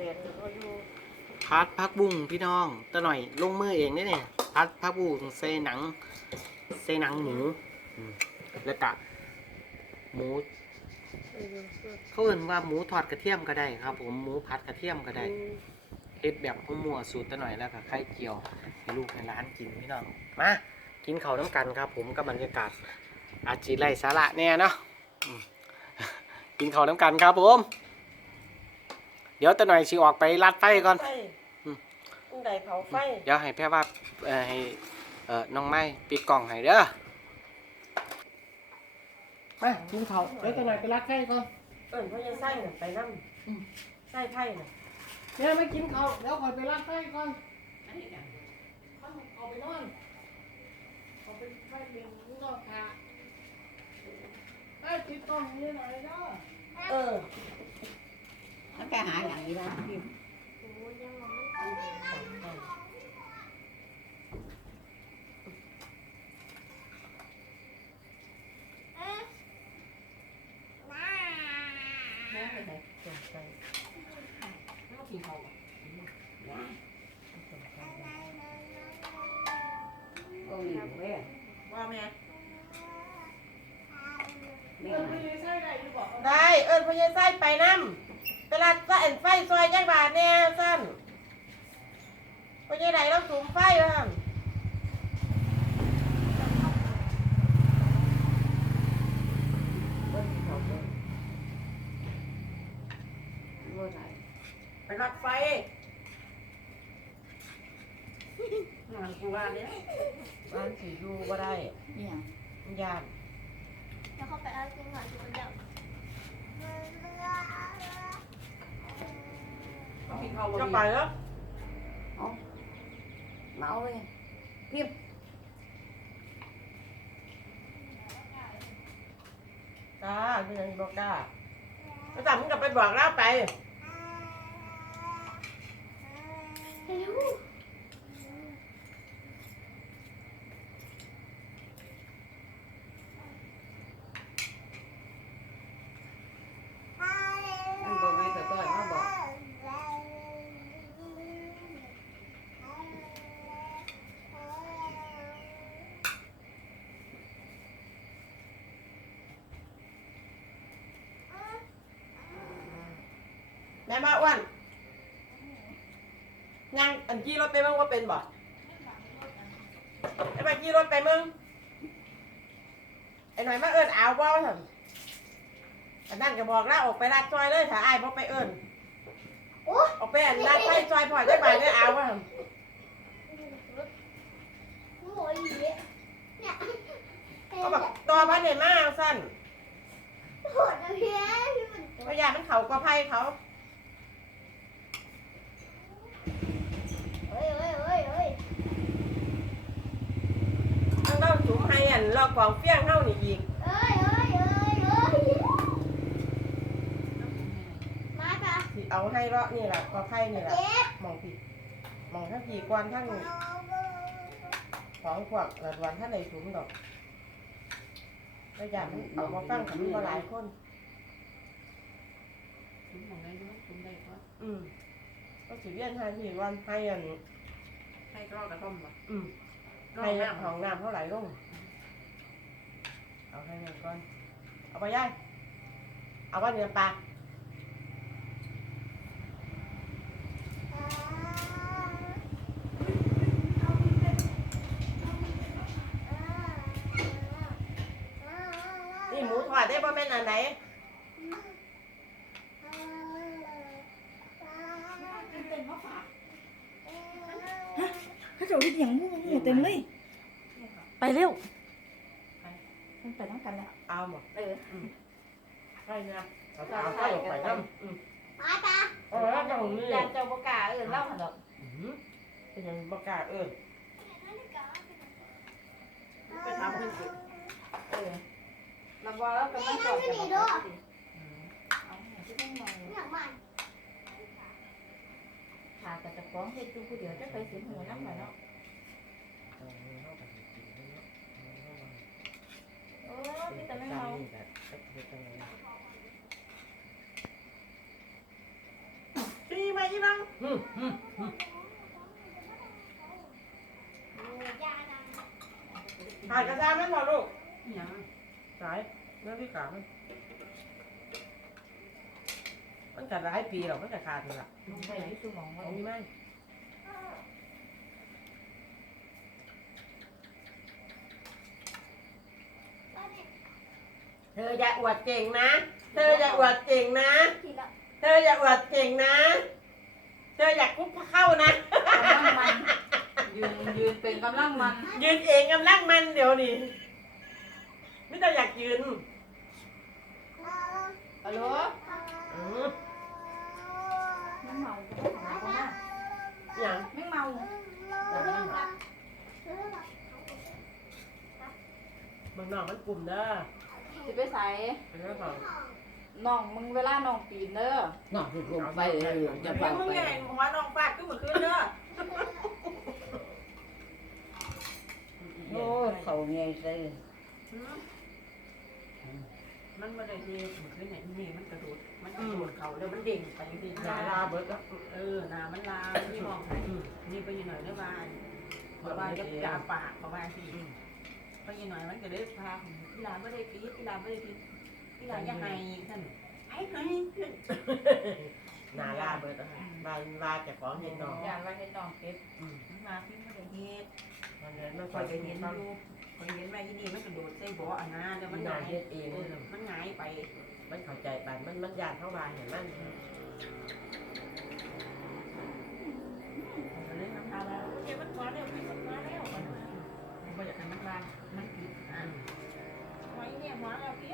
ดดก็อยู่พัดพักบุ้งพี่น้องตะหน่อยลงมือเองนี่เนี่ยพัดพักบุ้งใส่หนังใส่หนังหมูอืมแล้วก็หมูเออเขาเอ่นว่าหมูทอดกระเทียมก็ได้ครับ ผมหมูผัดกระเทียมก็ได้เฮ็ดแบบมั่วสูตรตะหน่อยแล้วก็ไข่เจียวให้ลูกในร้านกินพี่น้องมากินข้าวน้ำกันครับ ผมกับบรรยากาศ อาจีไรสาระแน่เนาะอืมกินข้าวน้ำกันครับผม เดี๋ยวตะหน่อยสิออกไปลัดไฟก่อน ไฟอืม อันใดเผาไฟเดี๋ยวให้แพ่ว่าเอ่อให้เอ่อน้องไม้ปิดกล่องให้เด้อมากินข้าวเดี๋ยวตะหน่อยไปลัดไฟก่อนเอิ้นพ่อยังไส้น่ะไปนั่งอืมไส้ไผ่น่ะเดี๋ยวไม่กินข้าวเดี๋ยวคอยไปลัดไฟก่อนเอาไปนอนเอาไปไฟเรียนรู้ต้องค่ะได้ติดกล้องนี้หน่อยเด้อ เออมันไป หาอย่างนี้นะพี่แม่ไปไหนสนใจเอากินเขาโอ้ยเว้ยว่าแม่แม่เออมาไม่ได้ใช่ได้อยู่บอกได้ เอิ้นพ่อยังไส้ไปนั่ เวลาไส้อันไฟซอยจังบาทแน่สั้นพ่อยังไหนเราสูงไฟว่าหั่นเบิ้ลเขาเบิ้ลเบิ้ลไหนไปรัดไฟงานกูว่าเนี่ยบ้านสีอยู่ก็ได้เนี่ยมันยาน แล้วเขาไปเอาจริงก่อนทุกคนเดี๋ยว จะไปแล้วเอาเมาเลยพิมพ์จ้าพี่ยังบอกกล้าแล้วแต่มึงกลับไปบอกเล่าไป เร็ว มันบอกไม่ต่อยมาบอก แม่มาอ้วนยังอันขี่รถไปมึงว่าเป็นบ่ไอ้มาขี่รถไปมึงไอ้หน่อยมาเอิญเอาบ่ว่าซั่นอันนั่นก็บอกแล้วออกไปลาดซอยเลยถ้าอ้ายบ่ไปเอิญโอ้ออกไปอันลาดไฟซอยพอได้บาทได้เอาว่าซั่นโหยเนี่ยเขาบอกตัวพันเนี่ยมาสั้นโหดนะพี่พี่มันเพราะยามันเขากว่าไผ่เขา เฮ้ยเฮ้ยเฮ้ยเฮ้ย ทั้งเราสูงให้ อันรอกองเฟี้ยงเฮานี่อีกเฮ้ยเฮ้ยเฮ้ยเฮ้ยมาจ้ะสิเอาให้เลาะนี่แหละกว่าไผ่นี่แหละเจ็บมองผิดมองทั้งผีกวนทั้งของพวกระดวนท่านในถุงดอกแล้วอย่ากมันเอามาฟังกับมันก็หลายคนคุณมองได้ด้วยคุณได้ก็อืมก็สิเวียนให้ที่วันให้อันให้กรอกกระท่อมบ่อืมให้ของน้ำเท่าไหร่ลง เอาให้เงินก่อน เอาไปย่ายเอาว่าเนื้อปลานี่หมูทอดได้บ่แม่นอันไหนเขาจะเอาที่อย่างมู่มู่เต็มเลย ไปเร็ว มันไปน้ำกันแล้วเอาหมดเออใช่นะเอาไปเอาไปออกไปน้ำอืมมาจ้ะเออแล้วตรงนี้ยานเจ้าบกล้าเออเล่าหันดอกอืมเป็นยังบ่กล้าเอิ้นไปถามเพิ่นสิเออลำบากแล้วก็มันจอดกันบ่สิเอาที่ต้องมองอยากมันหาแต่จะฟ้องเฮ็ดอยู่ผู้เดียวจะไปสิหัวนำล่ะเนาะ โอ้พี่แต่ไม่เมาปีใหม่ยี่บังอืมอืมยาดังถ่ายกระซามนั่นพอลูกอิหยังสายเรื่องที่ขามันมันกัดหลายปีหรอกมันกัดขาดอยู่ละลงไปที่สมองขว่าองนี่ไม่ ออย่าอวดเก่งนะ เธออย่าอวดเก่งนะ ทีละเธออย่าอวดเก่งนะ เธออยากคุกเข้านะ กำลังมันยืนยืนเป็นกำลังมันยืนเองกำลังมันเดี๋ยวนี้ไม่ต้องอยากยืนฮัลโหลอืมไม่เมาไม่เมาอย่างไม่เมาเมืองนอกมันกลุ่มเด้อ สิไปใส่เป็นเรื่องของน้องมึงเวลาน้องปีนเด้อน้องถูกลงไปเลยจะเดี๋เป่ายวมึงไปไงหัวน้องฟาดขึ้นมาขึ้นเด้อโอ้ยเขาไงเลยมันมาได้ทีมันขึ้นเนี่ยนี่มันกระโดดมันกระโดดเขาแล้วมันเด้งไปที่นาลาเบิร์ดแล้วเออหนามันลาที่มองไหนนี่ไปอยู่หน่อยได้บ้านบอกว่าจะจ่าปากบอกว่าสิ ไปอยู่หน่อยมันก็ได้พาพี่ลาไม่ได้ปีพี่ลาไม่ได้ปีพี่ลายังไงท่านไอ้ไงขึ้นนาลาเบิร์ดแล้วบานวาจากของเห็นน้องยานว่าเห็นน้องเก็บอืมมันมาพี่ไม่ได้เฮ็ดมันเลยไม่คค่ออยยไปไปเห็เห็นนบ้างอยู่คอยเห็นแม่ที่นี่มันกระโดดใส่บ่ออันนั้นแล้วมัมันนนหอนงายเฮ็ดเองเออมันหงายไป มันเข้าใจปานมันมันยานเข้าบานเห็นมันเลยน้ำตาแล้วเดี๋ยวมันมาแล้วมันมาแล้วมันบ่อยากให้มันลา มันผิดอะไว้เนี่ยมาแล้วพี่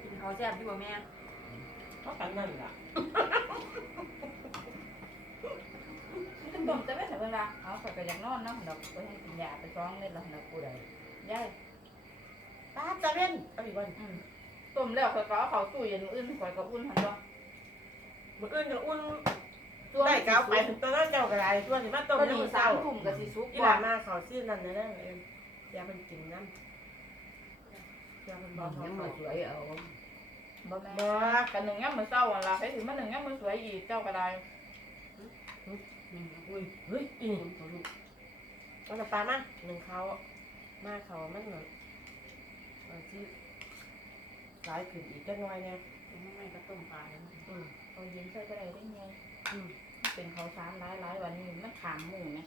กินข้าวแซ่บอยู่บ่แม่เพราะกันนั่นล่ะมันบ่มจะไม่ใช่เวลาเอาข่อยก็อยากนอนเนาะดอกไปให้กินยาไปซ้องเล่นแล้วดอกกูได้ยายป้าจะเล่นเอาอีกวันอืมต้มแล้วข่อยก็เอาเข้าตู้เย็นมื้ออื่นข่อยก็อุ่นหั่นบ่ มื่ออื่นจะอุ่นตัวได้เก้าไปตอนนั้นเจ้ากระไรตัวนี้มาต้มก็ในดีมื้อสาเช้ามทุ่มก็สิสุกที่กหลาว่ามาเขาซื้อนั่นนะนั่นเองยาเป็นกินน้ำยาเป็นบอยังเขามาสวยเอาบ่แม่บ่กันหนึ่งยามมื้อเช้าหั่นล่ะไปถึงมาหนึ่งยามมื้อสวยอีกเจ้าก็ได้อุ้ยเฮ้ยอีนี่เอาน้ำปลามาหนึ่งเขามาเขามันหน่อยเอาที่หลายขึ้นอีกจักหน่อยเนี่ยไม่ก็ต้มปลาแล้วอืม เอาเย็นใส่ก็ได้ได้ไงอืมเป็นข้าวสารหลายๆวันนี้มันขามหมู่ไง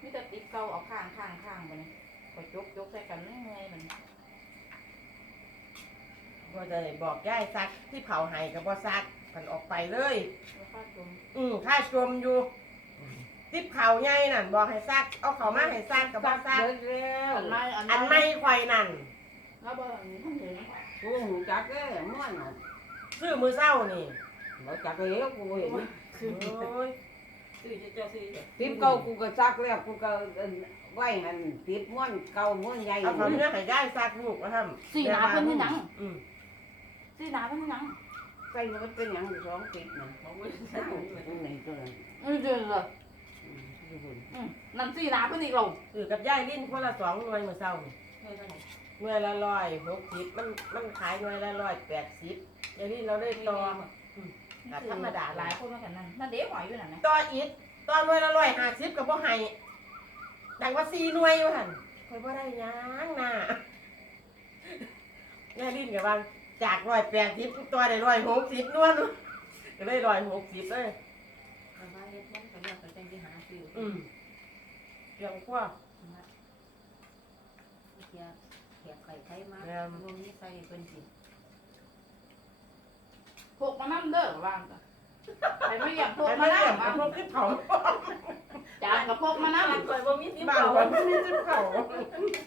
มีแต่ติดเก่าเอาข้างข้างข้างไปนี่ก็ยกยกใส่กันเงยมันว่าจะได้บอกย่ายซักที่เผาไห้กับบ่ซักมันออกไปเลย แล้วก็จมอืมข้าจมอยู่ทิปเขาใหญ่นั่นบอกให้ซัก เอาเขามาให้ซักกับบ่ซักเบิดแล้วอันไม่อันอันไม่ควายนั่น แล้วบ่อันนี้ท่านเห็นกูหูจักเลยม่วนน่ะซื้อมือเศร้านี่ บ่จักแล้วกูเห็นโอ้ยซื้อเจ้าซื้อทิปเก่ากูก็ซักแล้วกูก็ไว้หันทิปม่วนเก่าม่วนใหญ่เอาเขาเนื้อให้ย่ายซักลูกมาทำสีหนาเพิ่นที่หนังอืมสีหนาเพิ่นที่หนังใส่มันเป็นหยังอยู่สองทิปน่ะตรงไหนตัวนั้นอือเดือดอืมอยู่บนอืมนั่นสีหนาเพิ่นอีกลงซื้อกับย่ายลิ้นคนละสองหน่วยมือเศร้านี่หน่วยละร้อยหกสิบมันมันขายหน่วยละร้อยแปดสิบย่ายลิ้นเราได้ต่อ แต่ธรรมดาหลายคนมากันนั่นนั่นเด็กหอยอยู่นั่นนะต่ออีกต่อหน่วยละร้อยห้าสิบกับบ่ให้ดังว่าสี่หน่วยอยู่หันคอยบ่ได้หยังน่ะย่ายลิ้นกับว่าจากร้อยแปดสิบตัวได้ร้อยหกสิบนวลก็ได้ร้อยหกสิบเลยเอามาเฮ็ดมันก็เลือกไปจังสิหาซื้ออืมเกี่ยวกับว่าเกียเกียไข่ไข่มาแม่นรวมนี้ใส่เพิ่นสิ พวกมานั่เด้อว่างจ้ะใครไม่อยากพวกไอ้มาไม่นั่เกี่ยวบ้ากับพวกคลิปเขาจานกับพวกมานั่คอยบ่มีที่บ้านเก่าคนไม่มีคลิปเขา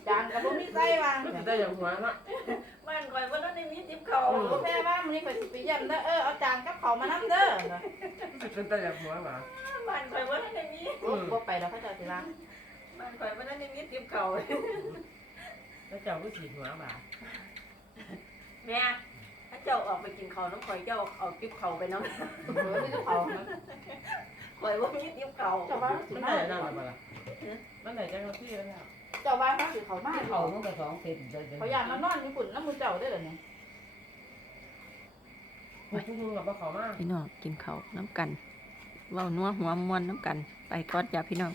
จานกับพวกมีใส่ว่างก็จะได้อย่างหัวเนาะบ้านคอยบ่ได้มีที่เก่าโอ้แม่ว่ามื้อนี้ข่อยสิไปเยี่ยมเด้อเออเอาจานกับข้าวมานั่เด้อก็จะได้อย่างหัวหมาบ้านคอยบ่ได้มีโอ้บ่ไปแล้วเขาเจะสิล้างบ้านคอยบ่ได้มีที่เก่าแล้วเจ้าก็ฉีดหัวหมาแม่ ถ้าเจ้าออกไปกินข้าวน้ำข่อยเจ้าเอาติ๊บเข่าไปน้ำเออมีแต่ข้าวนะข่อยว่ามีติ๊บเข่าเจ้าว่าสิมันมาไหนนั่งหรือเปล่ามันไหนจะกระพี่แล้วเจ้าบ้านเขาสิเขามาเขาเขามันก็สองเต็มเลยเขาอยากมานอนญี่ปุ่นน้ำมือเจ้าได้เหรอเนี่ยคุณชุ่มกับเขามาก พี่น้องกินข้าวน้ำกันเว้านัวหัวมวนน้ำกัน ไปก่อนจ้าพี่น้อง